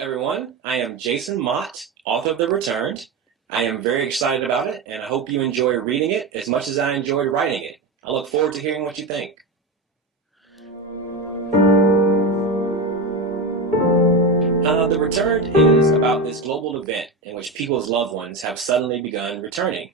everyone. I am Jason Mott, author of The Returned. I am very excited about it, and I hope you enjoy reading it as much as I enjoyed writing it. I look forward to hearing what you think. The Returned is about this global event in which people's loved ones have suddenly begun returning.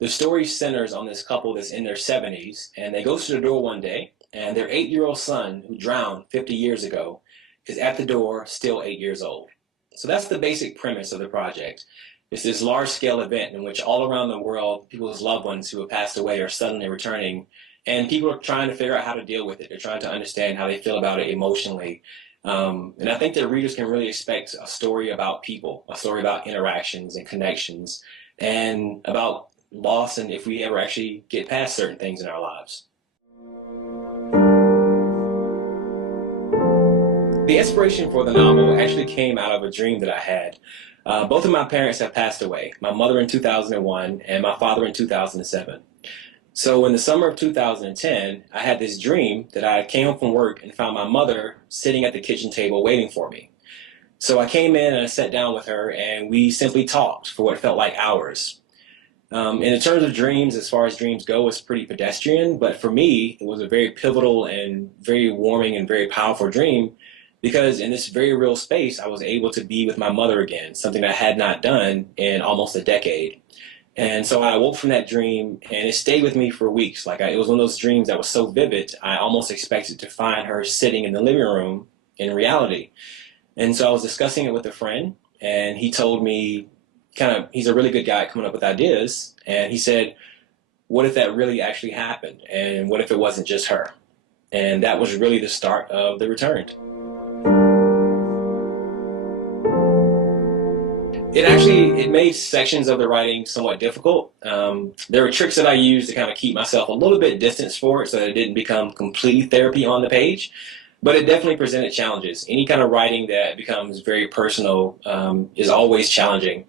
The story centers on this couple that's in their 70s, and they go to the door one day, and their 8-year-old son, who drowned 50 years ago, is at the door, still 8 years old. So that's the basic premise of the project. It's this large-scale event in which all around the world, people's loved ones who have passed away are suddenly returning, and people are trying to figure out how to deal with it. They're trying to understand how they feel about it emotionally. And I think that readers can really expect a story about people, a story about interactions and connections, and about loss and if we ever actually get past certain things in our lives. The inspiration for the novel actually came out of a dream that I had. Both of my parents have passed away, my mother in 2001 and my father in 2007. So in the summer of 2010, I had this dream that I came home from work and found my mother sitting at the kitchen table waiting for me. So I came in and I sat down with her and we simply talked for what felt like hours. In terms of dreams, as far as dreams go, it's pretty pedestrian, but for me, it was a very pivotal and very warming and very powerful dream because in this very real space, I was able to be with my mother again, something I had not done in almost a decade. And so I woke from that dream and it stayed with me for weeks. It was one of those dreams that was so vivid, I almost expected to find her sitting in the living room in reality. And so I was discussing it with a friend and he told me, he's a really good guy at coming up with ideas. And he said, what if that really actually happened? And what if it wasn't just her? And that was really the start of The Returned. It made sections of the writing somewhat difficult. There were tricks that I used to kind of keep myself a little bit distanced for it so that it didn't become completely therapy on the page. But it definitely presented challenges. Any kind of writing that becomes very personal is always challenging.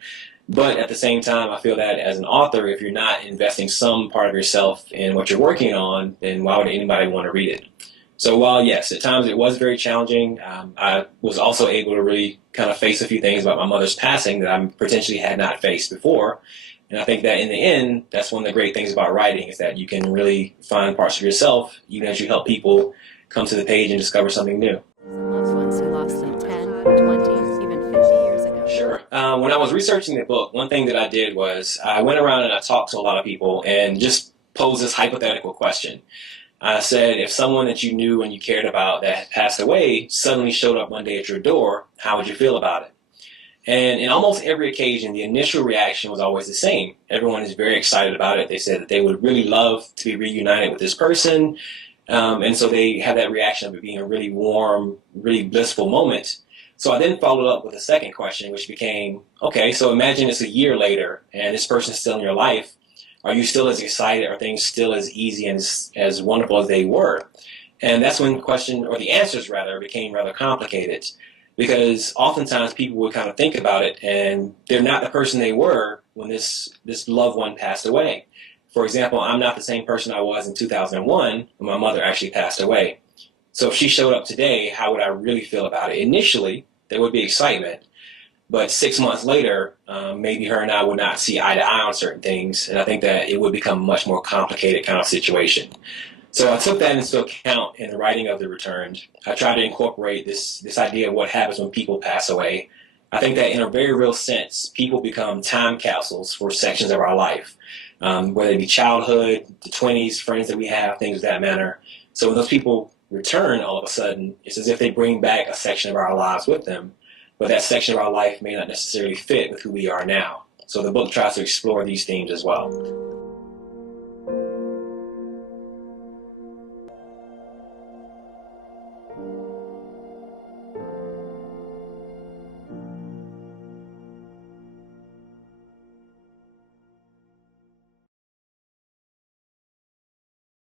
But at the same time, I feel that as an author, if you're not investing some part of yourself in what you're working on, then why would anybody want to read it? So while, yes, at times it was very challenging, I was also able to really kind of face a few things about my mother's passing that I potentially had not faced before. And I think that in the end, that's one of the great things about writing is that you can really find parts of yourself, even as you help people come to the page and discover something new. Loved ones who lost them 10, 20, even 50 years ago. Sure. When I was researching the book, one thing that I did was I went around and I talked to a lot of people and just posed this hypothetical question. I said, if someone that you knew and you cared about that had passed away suddenly showed up one day at your door, how would you feel about it? And in almost every occasion, the initial reaction was always the same. Everyone is very excited about it. They said that they would really love to be reunited with this person. And so they had that reaction of it being a really warm, really blissful moment. So I then followed up with a second question, which became, okay, so imagine it's a year later and this person's still in your life. Are you still as excited? Are things still as easy and as wonderful as they were? And that's when the answers rather, became rather complicated. Because oftentimes people would kind of think about it and they're not the person they were when this loved one passed away. For example, I'm not the same person I was in 2001 when my mother actually passed away. So if she showed up today, how would I really feel about it? Initially, there would be excitement. But 6 months later, maybe her and I would not see eye to eye on certain things. And I think that it would become a much more complicated kind of situation. So I took that into account in the writing of The Returned. I tried to incorporate this idea of what happens when people pass away. I think that in a very real sense, people become time capsules for sections of our life. Whether it be childhood, the 20s, friends that we have, things of that manner. So when those people return all of a sudden, it's as if they bring back a section of our lives with them. But that section of our life may not necessarily fit with who we are now. So the book tries to explore these themes as well.